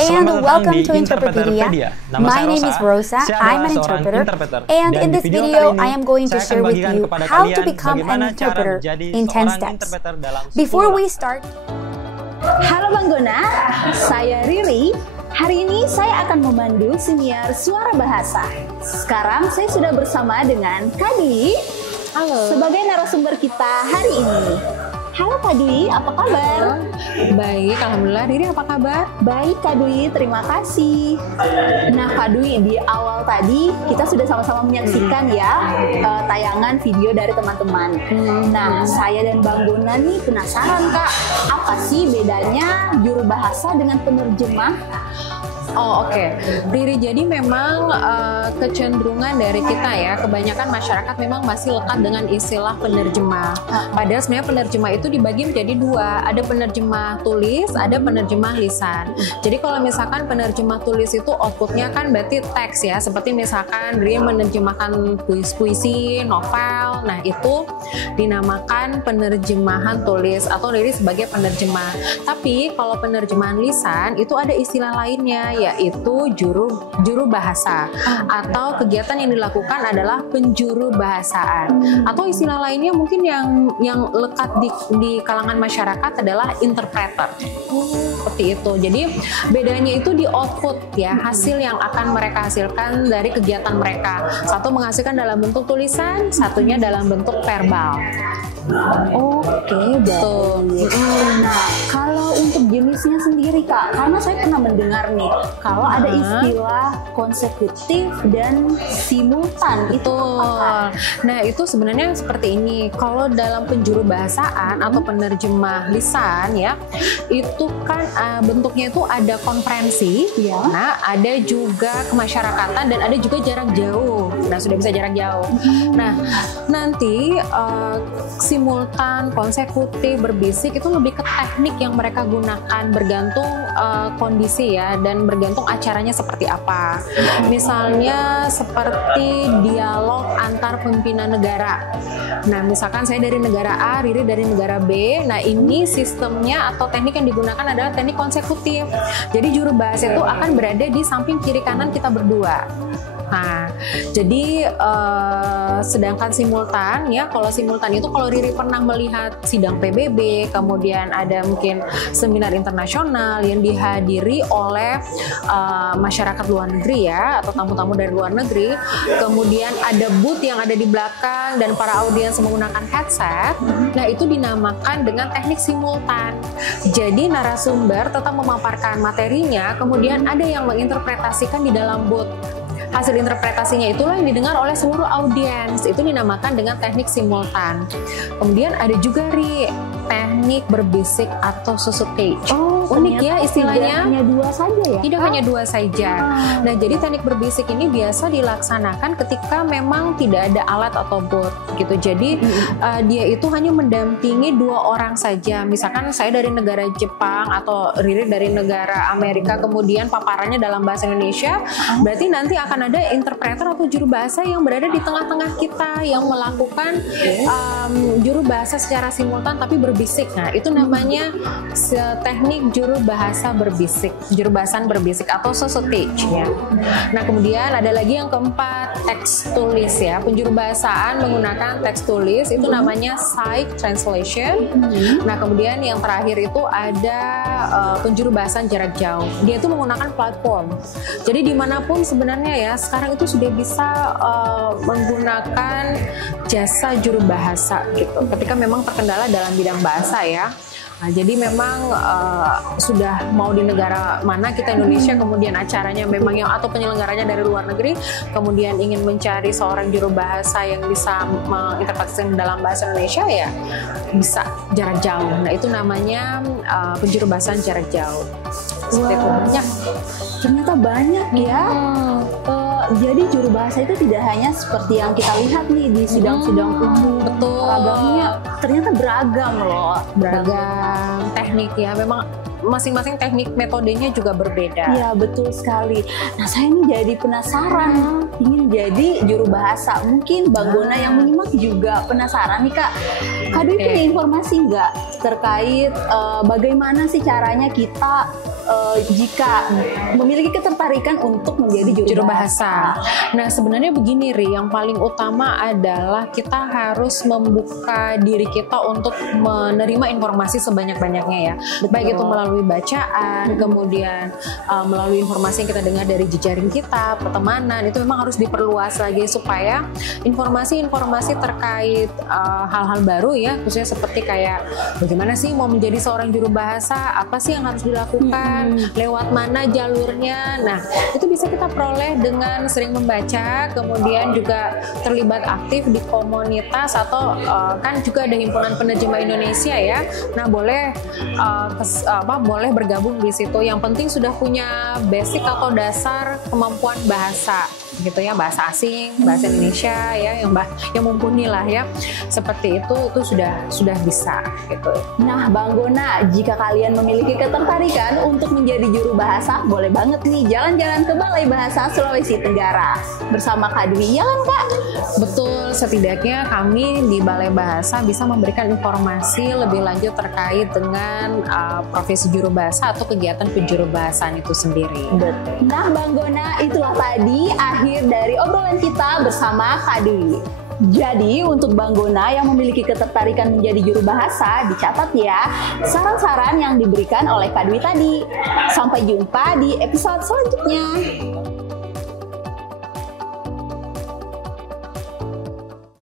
and welcome to Interprepedia. My name is Rosa, I'm an interpreter, and in this video I am going to share with you how to become an interpreter in 10 steps. Before we start, halo Banggona, saya Riri. Hari ini saya akan memandu siniar suara bahasa. Sekarang saya sudah bersama dengan Kak Dwi. Halo. Sebagai narasumber kita hari ini. Halo Kak Dwi, apa kabar? Baik, alhamdulillah. Riri apa kabar? Baik Kak Dwi, terima kasih. Nah Kak Dwi, di awal tadi kita sudah sama-sama menyaksikan ya tayangan video dari teman-teman. Nah, saya dan Bang Gona nih penasaran Kak, apa sih bedanya juru bahasa dengan penerjemah? Oh oke. Riri, jadi memang kecenderungan dari kita ya, kebanyakan masyarakat memang masih lekat dengan istilah penerjemah. Padahal sebenarnya penerjemah itu dibagi menjadi dua, ada penerjemah tulis, ada penerjemah lisan. Jadi kalau misalkan penerjemah tulis itu outputnya kan berarti teks ya, seperti misalkan Riri menerjemahkan puisi, novel, nah itu dinamakan penerjemahan tulis atau Riri sebagai penerjemah. Tapi kalau penerjemahan lisan itu ada istilah lainnya, yaitu juru bahasa atau kegiatan yang dilakukan adalah penjuru bahasaan, atau istilah lainnya mungkin yang lekat di kalangan masyarakat adalah interpreter. Seperti itu. Jadi bedanya itu di output ya, hasil yang akan mereka hasilkan dari kegiatan mereka. Satu menghasilkan dalam bentuk tulisan, satunya dalam bentuk verbal. Oke, betul. Nah, kalau untuk jenisnya sendiri Kak, karena saya pernah mendengar nih, kalau ada istilah konsekutif dan simultan itu apa? Nah, itu sebenarnya seperti ini. Kalau dalam penjuru bahasaan atau penerjemah lisan ya, itu kan bentuknya itu ada konferensi, nah ada juga kemasyarakatan dan ada juga jarak jauh. Nah, sudah bisa jarak jauh. Nah, nanti simultan, konsekutif, berbisik itu lebih ke teknik yang mereka gunakan, bergantung kondisi ya, dan bergantung acaranya seperti apa. Misalnya seperti dialog antar pimpinan negara. Nah, misalkan saya dari negara A, Riri dari negara B. Nah, ini sistemnya atau teknik yang digunakan adalah teknik konsekutif. Jadi juru bahasa itu akan berada di samping kiri kanan kita berdua. Nah, jadi sedangkan simultan ya, kalau simultan itu kalau Riri pernah melihat sidang PBB, kemudian ada mungkin seminar internasional yang dihadiri oleh masyarakat luar negeri ya, atau tamu-tamu dari luar negeri, kemudian ada booth yang ada di belakang dan para audiens menggunakan headset. Nah, itu dinamakan dengan teknik simultan. Jadi narasumber tetap memaparkan materinya, kemudian ada yang menginterpretasikan di dalam booth. Hasil interpretasinya itulah yang didengar oleh seluruh audiens. Itu dinamakan dengan teknik simultan. Kemudian ada juga teknik berbisik atau sussurrage. Unik ya istilahnya. Tidak hanya dua saja ya? Tidak hanya dua saja. Nah, jadi teknik berbisik ini biasa dilaksanakan ketika memang tidak ada alat atau booth gitu. Jadi dia itu hanya mendampingi dua orang saja. Misalkan saya dari negara Jepang atau Riri dari negara Amerika, kemudian paparannya dalam bahasa Indonesia, berarti nanti akan ada interpreter atau juru bahasa yang berada di tengah-tengah kita yang melakukan juru bahasa secara simultan tapi berbisik. Nah, itu namanya teknik juru bahasa berbisik, juru bahasan berbisik atau sussurrage ya. Nah, kemudian ada lagi yang keempat, teks tulis ya. Penjuru bahasaan menggunakan teks tulis, itu namanya sight translation. Nah, kemudian yang terakhir itu ada penjuru bahasan jarak jauh. Dia itu menggunakan platform. Jadi dimanapun sebenarnya ya, sekarang itu sudah bisa menggunakan jasa juru bahasa gitu, ketika memang terkendala dalam bidang bahasa ya. Nah, jadi memang sudah mau di negara mana kita Indonesia, kemudian acaranya memang yang atau penyelenggaranya dari luar negeri, kemudian ingin mencari seorang juru bahasa yang bisa menginterpretasikan dalam bahasa Indonesia ya bisa jarak jauh. Nah, itu namanya penjuru bahasa jarak jauh. Seperti itu. Banyak. Ternyata banyak ya. Jadi juru bahasa itu tidak hanya seperti yang kita lihat nih di sidang-sidang umum. Betul. Ragamnya ternyata beragam loh. Beragam teknik ya. Memang masing-masing teknik metodenya juga berbeda. Iya, betul sekali. Nah, saya ini jadi penasaran, ingin jadi juru bahasa. Mungkin Bang Gona yang menyimak juga penasaran nih Kak. Kak Dwi punya informasi nggak terkait bagaimana sih caranya kita jika memiliki ketertarikan untuk menjadi juru bahasa? Nah, sebenarnya begini Ri, yang paling utama adalah kita harus membuka diri kita untuk menerima informasi sebanyak-banyaknya ya. Betul. Baik itu melalui bacaan, kemudian melalui informasi yang kita dengar dari jejaring kita, pertemanan, itu memang harus diperluas lagi supaya informasi-informasi terkait hal-hal baru ya, khususnya seperti kayak bagaimana sih mau menjadi seorang juru bahasa, apa sih yang harus dilakukan, lewat mana jalurnya. Nah, itu bisa kita peroleh dengan sering membaca, kemudian juga terlibat aktif di komunitas atau kan juga ada himpunan penerjemah Indonesia ya. Nah, boleh boleh bergabung di situ. Yang penting sudah punya basic atau dasar kemampuan bahasa gitu ya, bahasa asing, bahasa Indonesia ya, yang mumpuni lah ya. Seperti itu sudah bisa gitu. Nah, Bang Gona, jika kalian memiliki ketertarikan untuk menjadi juru bahasa, boleh banget nih jalan-jalan ke Balai Bahasa Sulawesi Tenggara bersama Kak Dwi, ya kan Kak? Betul, setidaknya kami di Balai Bahasa bisa memberikan informasi lebih lanjut terkait dengan profesi juru bahasa atau kegiatan penjuru bahasaan itu sendiri. Betul. Nah, Bang Gona, itulah tadi akhir dari obrolan kita bersama Kak Dwi. Jadi untuk Bang Gona yang memiliki ketertarikan menjadi juru bahasa, dicatat ya saran-saran yang diberikan oleh Kak Dwi tadi. Sampai jumpa di episode selanjutnya.